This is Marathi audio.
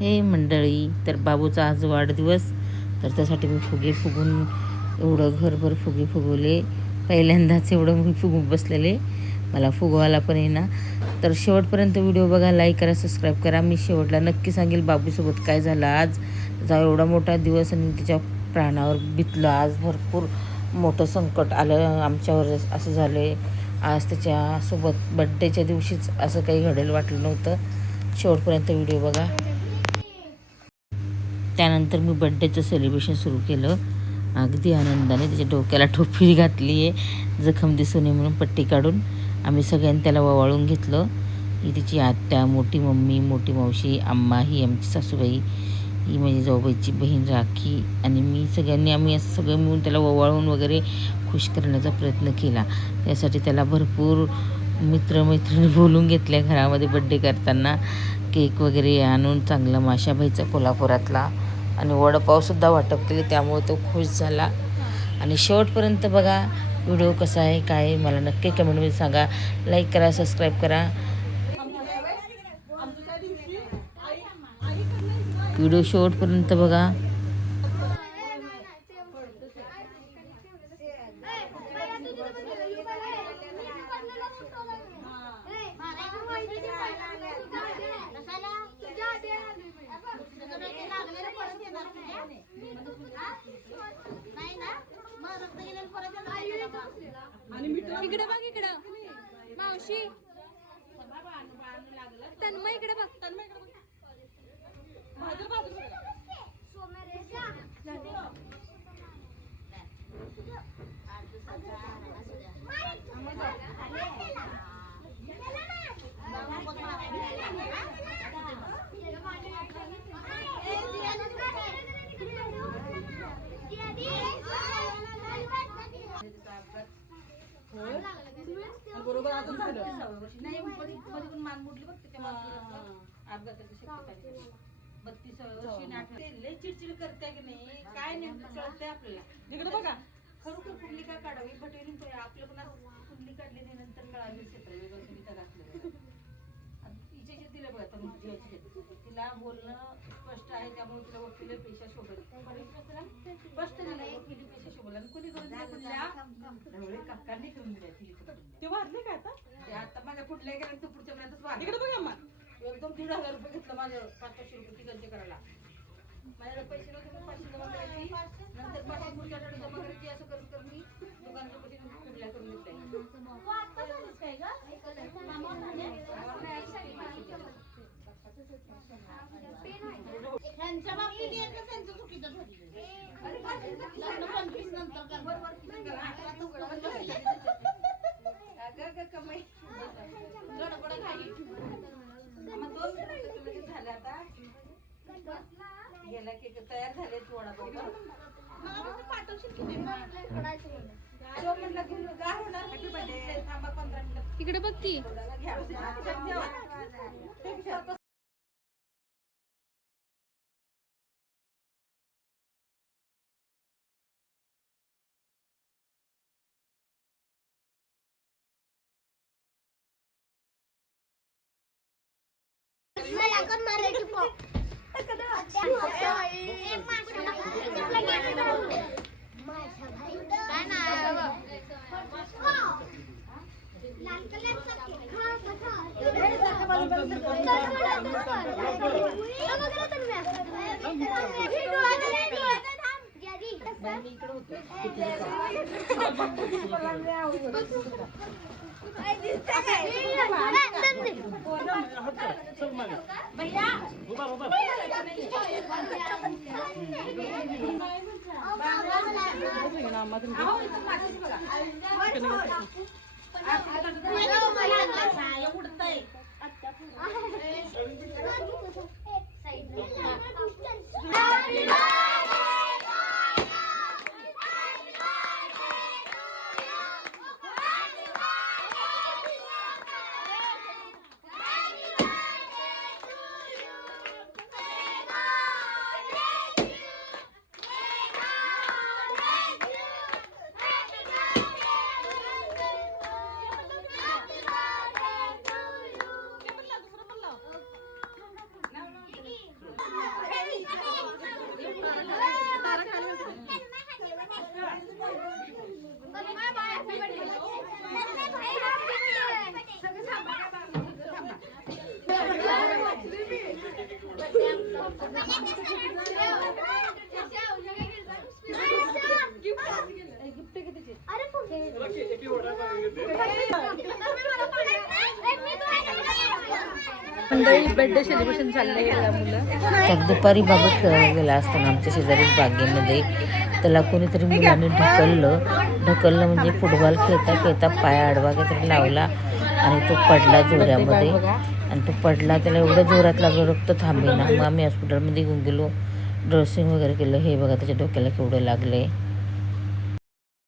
हे मंडळी, तर बाबूचा आज वाढदिवस, तर त्यासाठी मी फुगे फुगून एवढं घरभर फुगे फुगवले. पहिल्यांदाच एवढं मी फुगून बसलेले, मला फुगवायला पण येईना. तर शेवटपर्यंत व्हिडिओ बघा, लाईक करा, सबस्क्राईब करा. मी शेवटला नक्की सांगेल बाबूसोबत काय झालं आज. त्याचा एवढा मोठा दिवस आणि त्याच्या प्राणावर बितलं. आज भरपूर मोठं संकट आलं आमच्यावर, असं झालं. आज त्याच्यासोबत बड्डेच्या दिवशीच असं काही घडेल वाटलं नव्हतं. शेवटपर्यंत व्हिडिओ बघा. त्यानंतर मी बड्डेचं सेलिब्रेशन सुरू केलं अगदी आनंदाने. त्याच्या डोक्याला टोपी घातली आहे, जखम दिसू नये म्हणून पट्टी काढून. आम्ही सगळ्यांनी त्याला ववाळून घेतलं. ही तिची आत्या, मोठी मम्मी, मोठी मावशी, आम्मा, ही आमची सासूबाई, ही माझी जाऊबाईची बहीण राखी आणि मी, सगळ्यांनी आम्ही असं सगळं मिळून त्याला ववाळून वगैरे खुश करण्याचा प्रयत्न केला. त्यासाठी त्याला भरपूर मित्रमैत्रिणी बोलून घेतल्या घरामध्ये बड्डे करताना. केक वगैरे आणून चांगला माशाबाईचा कोल्हापुरातला आणि वडापावसुद्धा वाटप केले, त्यामुळे तो खुश झाला. आणि शेवटपर्यंत बघा व्हिडिओ कसा आहे काय आहे मला नक्की कमेंटमध्ये सांगा. लाईक करा, सबस्क्राईब करा. व्हिडिओ शेवटपर्यंत बघा. इकडे बघ, इकडं मावशी, तन्मय इकडे बघ, तन्मय इकडे बरोबर. अजून नाही मध्ये पण मान मोडली बघ, त्याच्या अपघाताची शक्यता. 32व्या वर्षी लय चिडचिड करते की नाही, काय नेमकं कळतंय आपल्याला. इकडे बघा, खरोखर कुंडली काय काढावी भटवली आपल्या पण कुंडली काढली नाही, नंतर कळालं क्षेत्र वेगळं घातलं. हिचे दिलं बघा तिला बोलणं स्पष्ट आहे, त्यामुळे तिला वकिली पेशा शोभत स्पष्ट दिलं, वकिली पेशा शोभला. आणि कोणी करून काकांनी करून दिल्या. ते वाढले काय आता? ते आता माझ्या पुढल्या गेल्या तर पुढच्या महिन्यातच वाढ. इकडे बघा मग, एकदम 1,500 रुपये घेतलं माझं 500 रुपये तिकडचे करायला. माझ्याकडे पैसे नव्हते, 500 जमा करायची, नंतर 500 पुढच्या आठवड्यात जमा करायची. असं करून करून मी दुकानाच्या पैसे कुठल्या करून घेतल्या. त्यांच्या बाबतीत एकच त्यांचं चुकीचं ठरलं. झाले आता गेला केक तयार झाले. वडापाव इकडे बघ की. बर्थडे सेलिब्रेशन चाललंय मुलं. त्यात दुपारी बाबा खेळायला गेला असताना आमच्या शेजारी बागेमध्ये त्याला कोणीतरी मुलांनी ढकललं म्हणजे फुटबॉल खेळता खेळता पाय आडवा काहीतरी लावला आणि तो पडला जोऱ्यामध्ये. आणि तो पडला, त्याला एवढं जोरात लागलं रक्त थांबेना. मग आम्ही हॉस्पिटलमध्ये घेऊन गेलो, ड्रेसिंग वगैरे केलं. हे बघा त्याच्या डोक्याला केवढं लागलं आहे.